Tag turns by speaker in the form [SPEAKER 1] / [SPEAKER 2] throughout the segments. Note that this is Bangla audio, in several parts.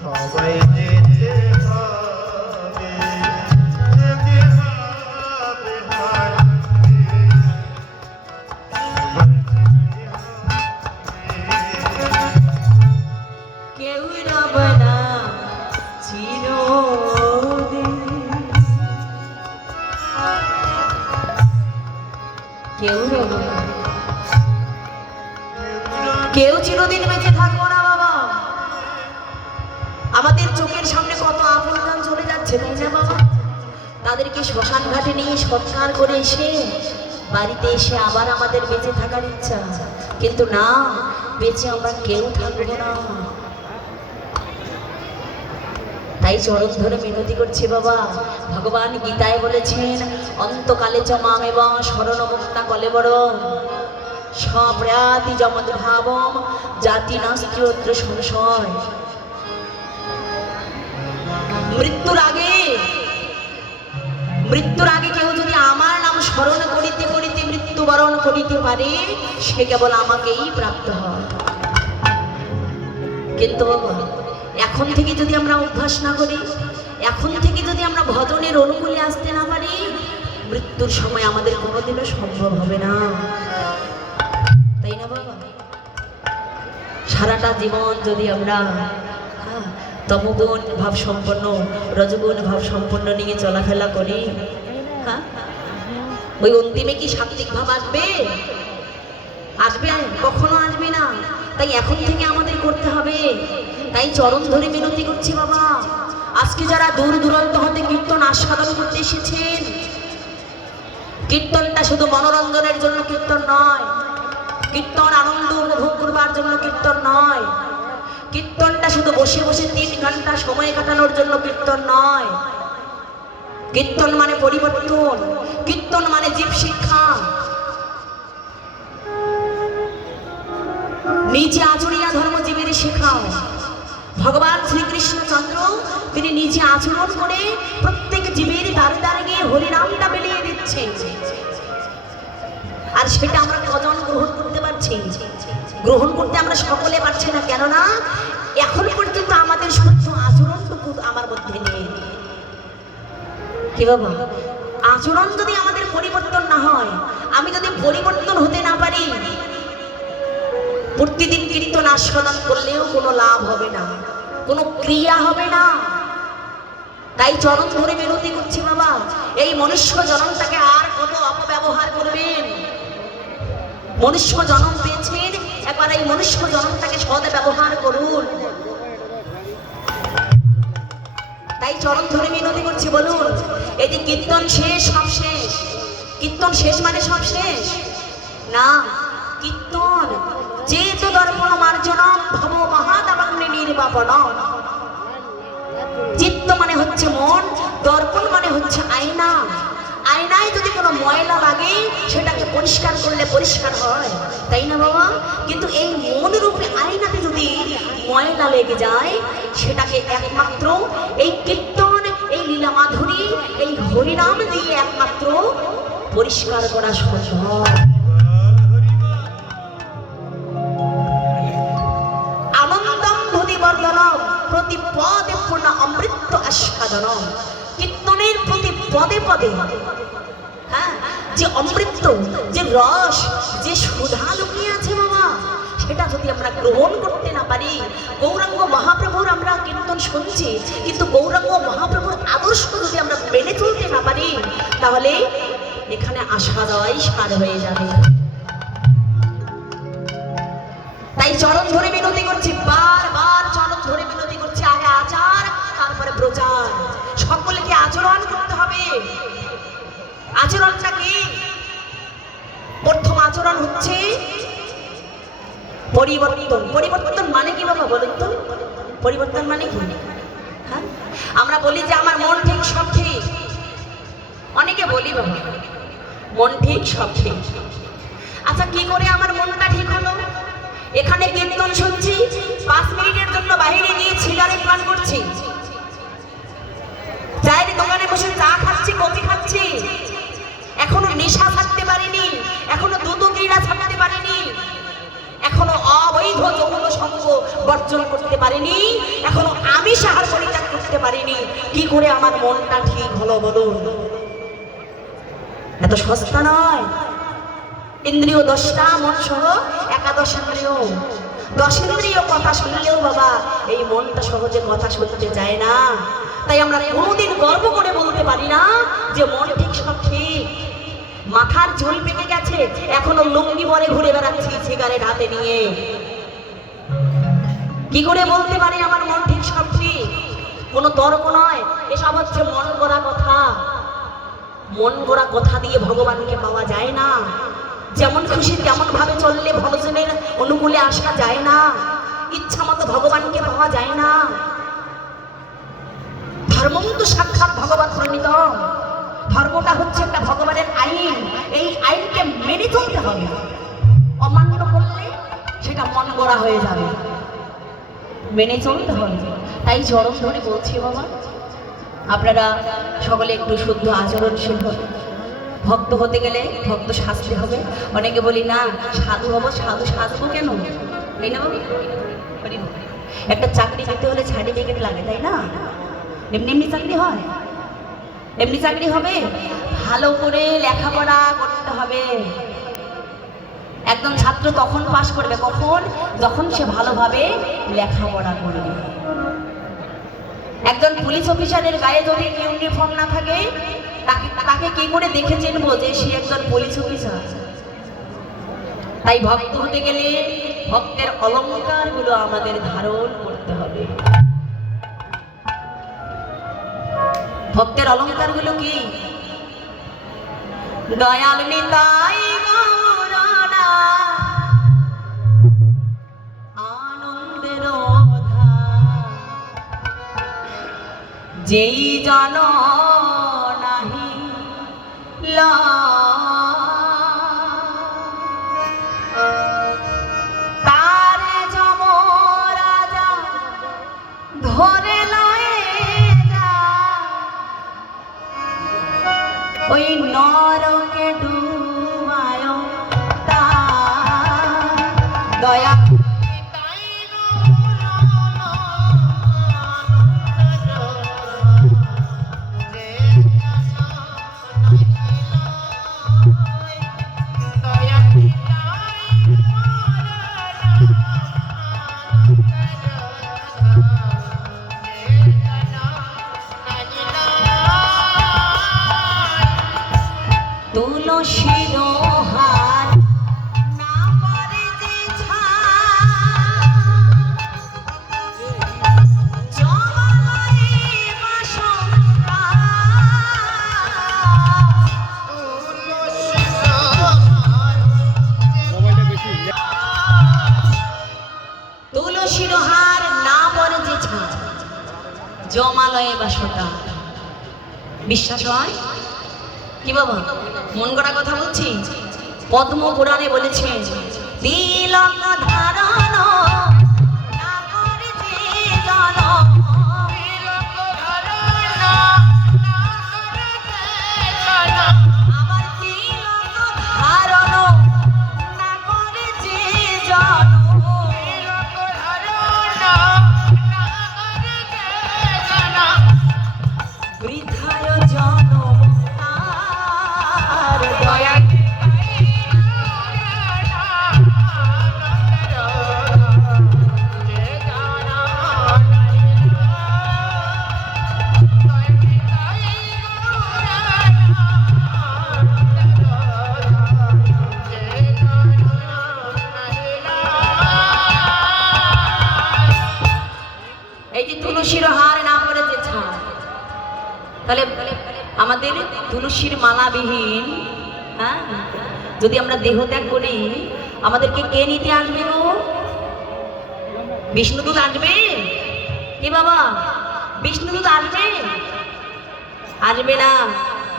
[SPEAKER 1] সবাই যেতে
[SPEAKER 2] তাদেরকে শ্মশান ঘাটে নিয়ে সৎকার করে এসে বাড়িতে এসে আবার আমাদের বেঁচে থাকার ইচ্ছা। কিন্তু না, বেঁচে আমরা কেউ থাকব না। তাই চরণ ধরে মিনতি করছি বাবা। ভগবান গীতায় বলেছেন, অন্তকালে চ মাম এবং স্মরণ মুক্তা কলে সপ্রয়াতি জমদ ভাবম, জাতি নাস্তি অত্র সংশয়। মৃত্যুর আগে মৃত্যুর আগে কেউ যদি আমার নাম স্মরণ করিতে করিতে মৃত্যুবরণ করিতে পারে, সে কেবল আমাকেই প্রাপ্ত হয়। কিন্তু এখন থেকে যদি আমরা অভ্যাস না করি, এখন থেকে যদি আমরা ভজনের অনুকূলে আসতে না পারি, মৃত্যুর সময় আমাদের কোনোদিনও সম্ভব হবে না। তাই না বাবা? সারাটা জীবন যদি আমরা তমগুণ ভাব সম্পন্ন রজগুণ ভাব সম্পন্ন নিয়ে চলাফেরা করি। হ্যাঁ ওই অন্তিমে কি সাত্বিক ভাব আসবে? আসবে কখনো আসবে না। তাই এখন থেকে আমাদের করতে হবে। তাই চরণ ধরে মিনতি করছি বাবা। আজকে যারা দূর দূরান্ত হতে কীর্তন আস্বাদন করতে এসেছেন, কীর্তনটা শুধু মনোরঞ্জনের জন্য কীর্তন নয়, কীর্তন আনন্দ উপভোগ করবার জন্য কীর্তন নয়। কীর্তনটা শুধু বসে বসে তিন ঘণ্টা সময় কাটানোর জন্য কীর্তন নয়। কীর্তন মানে পরিবর্তন। কীর্তন মানে জীব শিক্ষা। নিজে আচরিয়া ধর্মজীবীর শেখাও। ভগবান শ্রীকৃষ্ণচন্দ্র তিনি নিজে আচরণ করে প্রত্যেক জীবের দ্বারে দ্বারে গিয়ে হরিনামটা বেরিয়ে দিচ্ছে আর সেটা আমরা কজন গ্রহণ করতে পারছি? গ্রহণ করতে আমরা সকলে পারছি না, কেননা এখন পর্যন্ত আমাদের সত্য আচরণটুকু আমার মধ্যে নেই। কি বাবা? আচরণ যদি আমাদের পরিবর্তন না হয়, আমি যদি পরিবর্তন হতে না পারি, প্রতিদিন কীর্তন আস্বাদন করলেও কোনো লাভ হবে না, কোনো ক্রিয়া হবে না। তাই চরণ ধরে বিরতি করছি বাবা, এই মনুষ্য জনমটাকে আর কত মনুষ্য জনম পেয়েছেন একবার এই মনুষ্য জনমটাকে সদ ব্যবহার করুন। তাই চরণ ধরে মিনতি করছি, বলুন যে কীর্তন শেষ, সব শেষ? কীর্তন শেষ মানে সব শেষ? না, কীর্তন যেহেতু দর্পণ মার্জনম, ভব মহাদাবাগ্নি নির্বাপনম। চিত্ত মানে হচ্ছে মন, দর্পণ মানে হচ্ছে আয়না। আয়নায় যদি কোনো ময়লা লাগে, সেটাকে পরিষ্কার করলে পরিষ্কার হয়। তাই না বাবা? কিন্তু এই মন রূপে আয়নাতে যদি ময়লা লেগে যায়, সেটাকে একমাত্র এই কীর্তন, এই লীলা মাধুরী এই হরিনাম দিয়ে একমাত্র পরিষ্কার করা সম্ভব আনন্দম ভূতিবর্ধনম প্রতি পদে পূর্ণ অমৃত আস্বাদনম। কীর্তনের প্রতি পদে পদে হ্যাঁ যে অমৃত, যে রস, যে সুধা লুকিয়ে আছে বাবা, সেটা যদি আমরা গ্রহণ করতে না পারি, গৌরাঙ্গ মহাপ্রভুর আমরা কীর্তন শুনছি, কিন্তু গৌরাঙ্গ মহাপ্রভুর আদর্শ যদি আমরা মেনে চলতে না পারি, তাহলে এখানে আসা যাওয়াই সার হয়ে যাবে। তাই চরণ ধরে বিনতি করছি, বারবার চরণ ধরে বিনতি করছি, আগে আচার, তারপরে প্রচার। সকলকে আচরণ করতে হবে। আচরণটা কি? প্রথম আচরণ হচ্ছে পরিবর্তন। পরিবর্তন মানে কি বাবা বলুন তো? পরিবর্তন মানে কি? হ্যাঁ? আমরা বলি যে আমার মন ঠিক, সব ঠিক। অনেকে বলি বাবা, মন ঠিক, সব ঠিক। আচ্ছা কি করে আমার মনটা ঠিক হলো? এখানে কীর্তন শুনছি, পাঁচ মিনিটের জন্য বাহিরে গিয়ে ছিলারে পান করছি। চায়ের দোকানে বসে চা খাচ্ছি, কফি খাচ্ছি। এখনও নেশা ছাড়তে পারিনি, এখনও দুধ ক্রীড়া ছাড়তে পারিনি, এখনও অবৈধ যৌন সঙ্গ বর্জন করতে পারিনি, এখনও আমি সাহার পরিত্যাগ করতে পারিনি। কি করে আমার মনটা ঠিক হলো বলুন? এত সস্তা নয়। ইন্দ্রিয় দশটা, মন সহ একাদশ ইন্দ্রিয়। দশ ইন্দ্রিয় কথা শুনলেও বাবা, এই মনটা সহজে কথা শুনতে চায় না। তাই আমরা কোনোদিন গর্ব করে বলতে পারি না যে মন ঠিক সব ঠিক। মাথার ঝুল পেকে গেছে, এখনও লুঙ্গি পরে ঘুরে বেড়াচ্ছি সিগারেট হাতে নিয়ে। কি করে বলতে পারি আমার মন ঠিক সব ঠিক? কোনো তর্ক নয়, এসব হচ্ছে মন করা কথা। মন গড়া কথা দিয়ে ভগবানকে পাওয়া যায় না। যেমন খুশি তেমন ভাবে চললে ভগবানের অনুকূলে আসা যায় না। ইচ্ছা মতো ভগবানকে পাওয়া যায় না। ধর্ম তো সাক্ষাৎ ভগবান প্রণীত। ধর্মটা হচ্ছে একটা ভগবানের আইন। এই আইনকে মেনে চলতে হবে। অমান্য করলে সেটা মন গড়া হয়ে যাবে। মেনে চলতে হবে। তাই চরম ধরে বলছি বাবা, আপনারা সকলে একটু শুদ্ধ আচরণশীল হবে ভক্ত হতে গেলে ভক্ত সাজতে হবে। অনেকে বলি, না, সাধু হব, সাধু সাজবো কেন? তাই না? একটা চাকরি পেতে হলে সার্টিফিকেট লাগে, তাই না? এমনি এমনি চাকরি হয়? এমনি চাকরি হবে? ভালো করে লেখাপড়া করতে হবে। একজন ছাত্র তখন পাশ করবে, কখন? যখন সে ভালোভাবে লেখাপড়া করবে। একজন পুলিশ অফিসারের গায়ে যদি ইউনিফর্ম না থাকে, তাকে তাকে কি করে দেখে চিনবো যে সে একজন পুলিশ অফিসার? তাই ভক্ত হতে গেলে ভক্তের অলংকারগুলো আমাদের ধারণ ভক্তের অলঙ্কারগুলো কি? দয়াল নিতাই যেই জন নাহি তারে জমালয়ে বাসটা বিশ্বাস হয়? কি বাবা মন গড়া কথা বলছি পদ্ম পুরাণে বলেছে তিলক ধারণ তুলসীর হার না যে ছাড়। তাহলে আমাদের তুলসীর মালাবিহীন হ্যাঁ? যদি আমরা দেহ ত্যাগ করি, আমাদেরকে কে নিতে আসবে গো? বিষ্ণুদূত আসবে? কি বাবা? বিষ্ণুদূত আসবে? আসবে না।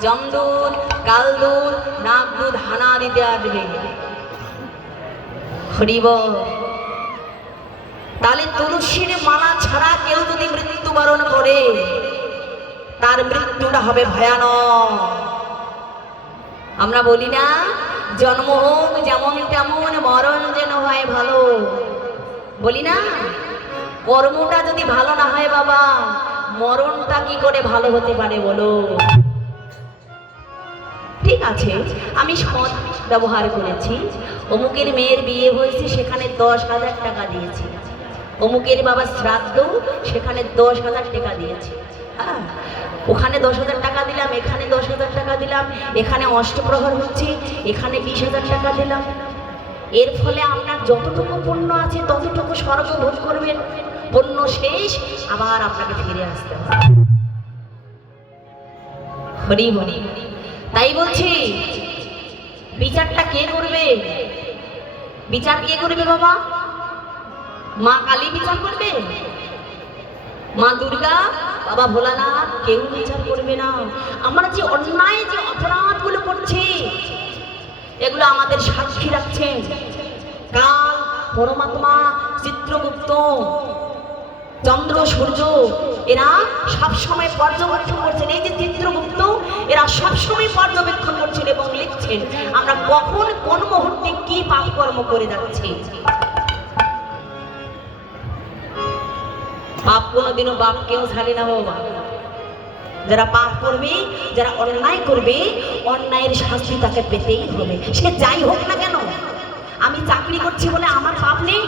[SPEAKER 2] জমদূত কালদূত, নাগদূত হানা দিতে আসবে। হরিব তাহলে তুলসীর মালা ছাড়া কেউ যদি মৃত্যুবরণ করে, তার মৃত্যুটা হবে ভয়ানক। আমরা বলি না, জন্ম হোক যেমন তেমন, মরণ যেন হয় ভালো। বলি না, কর্মটা যদি ভালো না হয় বাবা, মরণটা কি করে ভালো হতে পারে বলো? ঠিক আছে, আমি সৎ ব্যবহার করেছি। অমুকের মেয়ের বিয়ে হয়েছে, সেখানে দশ হাজার টাকা দিয়েছি। অমুকের বাবা শ্রাদ্ধ, সেখানে দশ হাজার টাকা দিয়েছি। হ্যাঁ ওখানে দশ হাজার টাকা দিলাম, এখানে দশ হাজার টাকা দিলাম, এখানে অষ্টপ্রহর হচ্ছে, এখানে বিশ হাজার টাকা দিলাম। এর ফলে আপনার যতটুকু পুণ্য আছে, ততটুকু স্বর্গ ভোগ করবেন। পুণ্য শেষ, আবার আপনাকে ফিরে আসতে হবে। হরি হরি। তাই বলছি, বিচারটা কে করবে? বিচার কে করবে বাবা? মা কালী বিচার করবে? মা দুর্গা, বাবা ভোলানাথ, কেউ বিচার করবে না। আমরা যে অন্যায়, যে অপরাধগুলো করছি, এগুলো আমাদের সাক্ষী রাখছেন কাল পরমাত্মা চিত্রগুপ্ত, চন্দ্র, সূর্য, এরা সবসময় পর্যবেক্ষণ করছেন। এই যে চিত্রগুপ্ত, এরা সবসময় পর্যবেক্ষণ করছেন এবং লিখছেন, আমরা কখন কোন মুহূর্তে কি পাপ কর্ম করে যাচ্ছি। পাপ কোনোদিনও বাপ কেউ ছাড়ে না বাবা যারা পাপ করবে, যারা অন্যায় করবে, অন্যায়ের শাস্তি তাকে পেতেই হবে। সে যাই হোক না কেন, আমি চাকরি করছি বলে আমার পাপ নেই?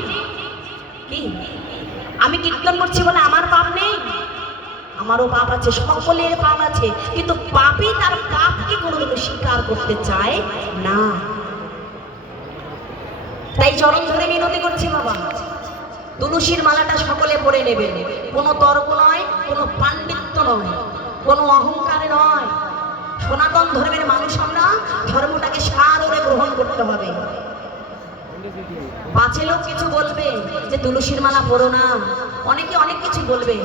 [SPEAKER 2] কি? আমি কীর্তন করছি বলে আমার পাপ নেই? আমারও পাপ আছে, সকলের পাপ আছে, কিন্তু পাপই তার পাপকে কোনোদিনও স্বীকার করতে চায় না। তাই চরণ ধরে মিনতি করছি, বাবা। তুলসীর মালাটা সকলে পরে নেবেন। কোনো তর্ক নয়, কোনো পাণ্ডিত্য নয়, কোনো অহংকার নয়। সনাতন ধর্মের মানুষ আমরা, ধর্মটাকে সাদরে গ্রহণ করতে হবে। পাঁচে লোক কিছু বলবে যে, তুলসীর মালা পরো না। অনেকে অনেক কিছু বলবে।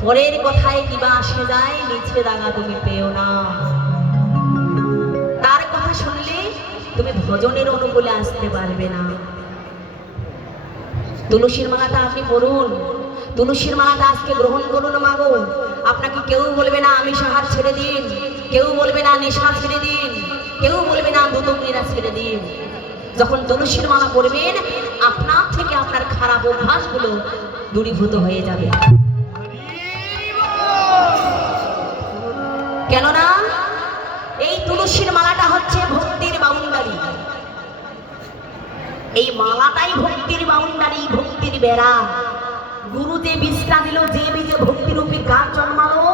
[SPEAKER 2] পরের কথায় কিবা আসে যায়, নিচে দাগা তুমি পেও না। তার কথা শুনলে তুমি ভজনের অনুকূলে আসতে পারবে না। তুলসীর মালাটা আপনি পড়ুন। তুলসীর মালাটা আজকে গ্রহণ করুন মাগো। আপনাকে কেউ বলবে না, আমি সাহার ছেড়ে দিন। কেউ বলবে না, নেশা ছেড়ে দিন। কেউ বলবে না দুদকনিরা ছেড়ে দিন। যখন তুলসীর মালা পরবেন আপনার থেকে আপনার খারাপ অভ্যাসগুলো দূরীভূত হয়ে যাবে। কেননা, এই তুলসীর মালাটা হচ্ছে ভক্তির বাউন্ডারি এই মালাটাই ভক্তির বাউন্ডারি, ভক্তির বেড়া। গুরু যে বীজটা দিল যে বীজে ভক্তিরূপী গাছ জন্মালো,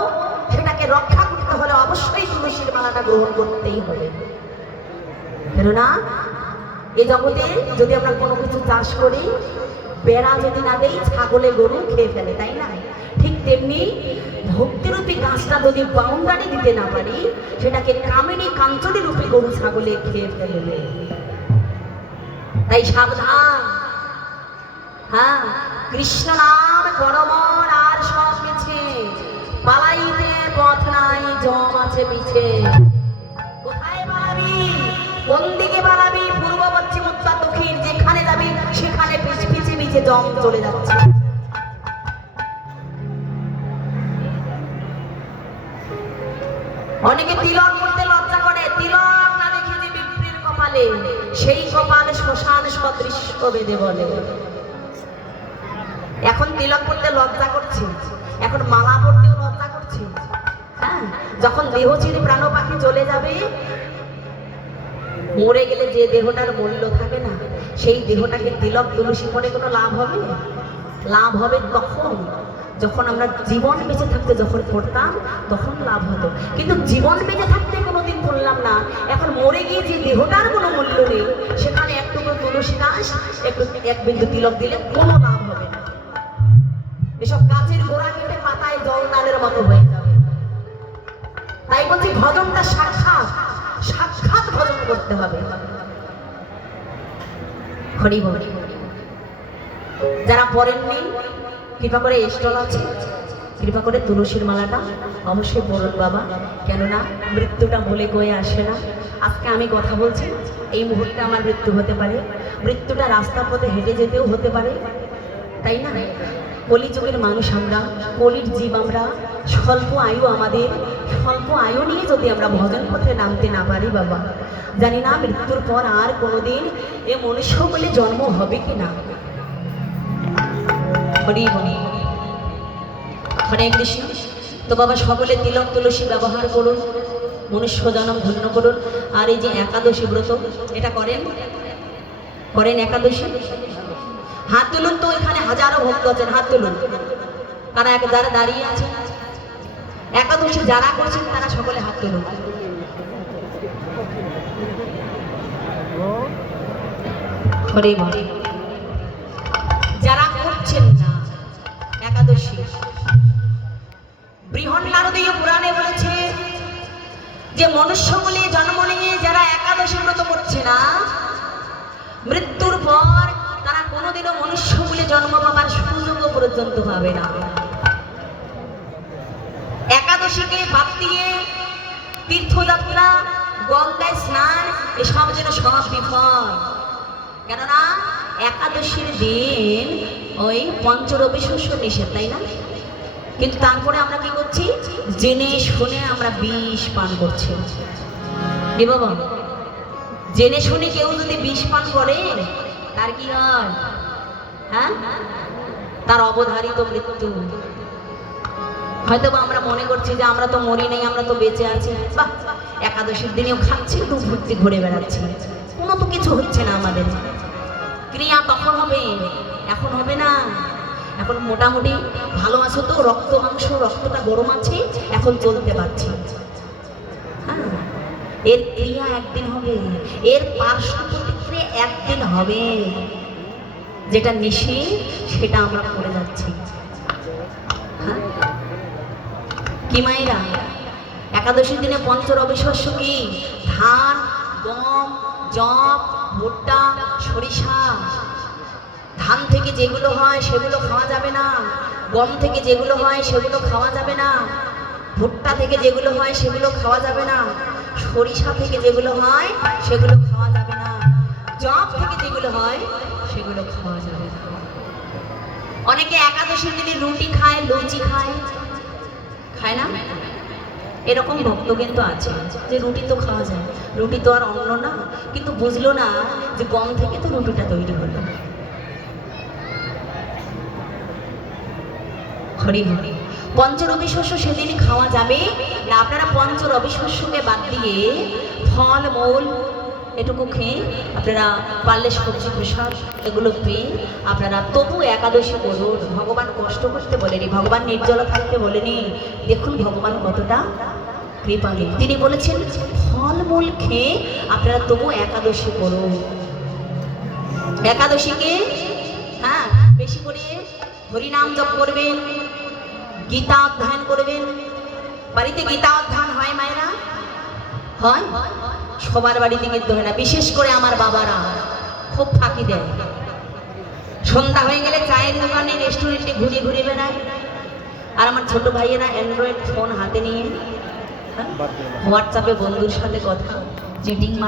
[SPEAKER 2] সেটাকে রক্ষা করতে হলে অবশ্যই তুলসীর মালাটা গ্রহণ করতেই হবে। কেননা এই জগতে যদি আমরা কোনো কিছু চাষ করি, বেড়া যদি না দেই, ছাগলে গরু খেয়ে ফেলে, তাই না? ঠিক তেমনি ভক্তিরূপী গাছটা যদি বাউন্ডারি দিতে না পারি, সেটাকে কামিনী কাঞ্চনী রূপে গরু, ছাগলে খেয়ে ফেলবে। তাই সাবধান। হ্যাঁ কৃষ্ণ নাম আর সব মিছে। পালাইতে পথ নাই, জম আছে পিছে। কোথায় পালাবি? কোন দিকে পালাবি? পূর্ব, পশ্চিম, উত্তর, দক্ষিণ, যেখানে যাবি, সেখানে পিছ- পিছে পিছে জম চলে যাচ্ছে। অনেকে তিলক সেই কপালে শ্মশান সদৃশ্য বেদে বলে। এখন তিলক করতে লজ্জা করছে। এখন মালা পড়তেও লজ্জা করছে। হ্যাঁ যখন দেহ ছেড়ে প্রাণ পাখি চলে যাবে, মরে গেলে যে দেহটার মূল্য থাকে না, সেই দেহটাকে তিলক তুলসী পরে কোনো লাভ হবে? লাভ হবে তখন। যখন আমরা জীবন বেঁচে থাকতে যখন পড়তাম, তখন লাভ হতো। কিন্তু জীবন বেঁচে থাকতে কোনোদিন পড়লাম না। এখন মরে গিয়ে যে দেহটার কোনো মূল্য নেই, সেখানে একটু তুলসী গাছ একটু এক বিন্দু তিলক দিলে কোনো লাভ হবে না। এসব গাছের গোড়া কেটে পাতায় জল নালের মতো হয়ে যাবে। তাই বলছি ভজনটা সাক্ষাৎ সাক্ষাৎ ভজন করতে হবে। যারা পড়েননি কৃপা করে স্টল আছে। কৃপা করে তুলসীর মালাটা। অবশ্যই পড়ুন বাবা। কেননা মৃত্যুটা বলে কয়ে আসে না। আজকে আমি কথা বলছি, এই মুহূর্তে আমার মৃত্যু হতে পারে। মৃত্যুটা রাস্তার পথে হেঁটে যেতেও হতে পারে। তাই না? কলিযুগের মানুষ আমরা, কলির জীব আমরা, স্বল্প আয়ু আমাদের, স্বল্প আয়ু নিয়ে যদি আমরা ভজন পথে নামতে না পারি বাবা, জানি না মৃত্যুর পর আর কোনোদিন এ মনুষ্য বলে জন্ম হবে কি না। হরি। হরি হরে কৃষ্ণ, তো বাবা সকলে তিলক তুলসী ব্যবহার করুন, মনুষ্য জনম ধন্য করুন। আর এই যে একাদশী ব্রত, এটা করেন? করেন একাদশী? হাত তুলুন তো এখানে হাজারো ভক্ত আছেন, হাত তুলুন। তারা এক যারা দাঁড়িয়ে আছেন, একাদশী যারা করছেন, তারা সকলে হাত তুলুন। হরে হরে একাদশী। বৃহৎ নারদীয় পুরাণে বলেছে যে মনুষ্য বলে জন্ম নিয়ে যারা একাদশী ব্রত করছে না, মৃত্যুর পর তারা কোনোদিনও মনুষ্য বলে জন্ম পাবার সুযোগও পর্যন্ত পাবে না। একাদশীকে বাদ দিয়ে তীর্থযাত্রা, গঙ্গায় স্নান, এসব যেন সব বিফল। কেননা, একাদশীর দিন ওই পঞ্চরবি শস্য নিষেধ, তাই না? কিন্তু তারপরে আমরা কি করছি? জেনে শুনে আমরা বিষ পান করছি। এ বাবা? জেনে শুনে কেউ যদি বিষ পান করে, তার কি হয়? হ্যাঁ? তার অবধারিত মৃত্যু। হয়তো বা আমরা মনে করছি যে আমরা তো মরি নেই, আমরা তো বেঁচে আছি। বাহ! একাদশীর দিনেও খাচ্ছি দু ভর্তি ঘুরে বেড়াচ্ছি। কোনো তো কিছু হচ্ছে না আমাদের। ক্রিয়া তখন হবে। এখন হবে না। এখন মোটামুটি ভালো আছো তো? রক্ত মাংস, রক্তটা গরম আছে, এখন চলতে পারছি। হ্যাঁ? এর ক্রিয়া একদিন হবে। এর পার্শ্ব প্রতিক্রিয়া একদিন হবে। যেটা নিশে, সেটা আমরা করে যাচ্ছি। হ্যাঁ? কি মায়েরা? একাদশীর দিনে পঞ্চ রবি শস্য কি? ধান, গম জব ভুট্টা সরিষা। ধান থেকে যেগুলো হয় সেগুলো খাওয়া যাবে না। গম থেকে যেগুলো হয় সেগুলো খাওয়া যাবে না। ভুট্টা থেকে যেগুলো হয় সেগুলো খাওয়া যাবে না। সরিষা থেকে যেগুলো হয় সেগুলো খাওয়া যাবে না। জব থেকে যেগুলো হয় সেগুলো খাওয়া যাবে না। অনেকে একাদশীর দিনে রুটি খায়, লুচি খায়। খায় না? এরকম ভক্ত কিন্তু আছে যে রুটি তো খাওয়া যায়। রুটি তো আর অন্য না, কিন্তু বুঝলো না যে গম থেকে তো রুটিটা তৈরি হলো। হরি হরি। পঞ্চরবি শস্য সেদিন খাওয়া যাবে। না, আপনারা পঞ্চরবি শস্যকে বাদ দিয়ে ফল মূল এটুকু খেয়ে আপনারা পারলে সবজি প্রসাদ, এগুলো পেয়ে আপনারা তবু একাদশী করুন। ভগবান কষ্ট করতে বলেনি, ভগবান নির্জলা থাকতে বলেনি। দেখুন ভগবান কতটা কৃপালী তিনি বলেছেন, ফলমূল খেয়ে আপনারা তবু একাদশী করুন। একাদশীকে হ্যাঁ বেশি করে হরিনাম জপ করবেন, গীতা অধ্যয়ন করবেন। বাড়িতে গীতা অধ্যয়ন হয় মায়েরা? হয় হয়? সবার বাড়িতে কিন্তু হয় না বিশেষ করে আমার বাবারা। খুব ফাঁকি দেয়। সন্ধ্যা হয়ে গেলে চায়ের দোকানে রেস্টুরেন্টে ঘুরে ঘুরে বেড়ায়। আর আমার ছোট ভাইয়েরা অ্যান্ড্রয়েড ফোন হাতে নিয়ে হ্যাঁ, হোয়াটসঅ্যাপে বন্ধুর সাথে কথা চিটিং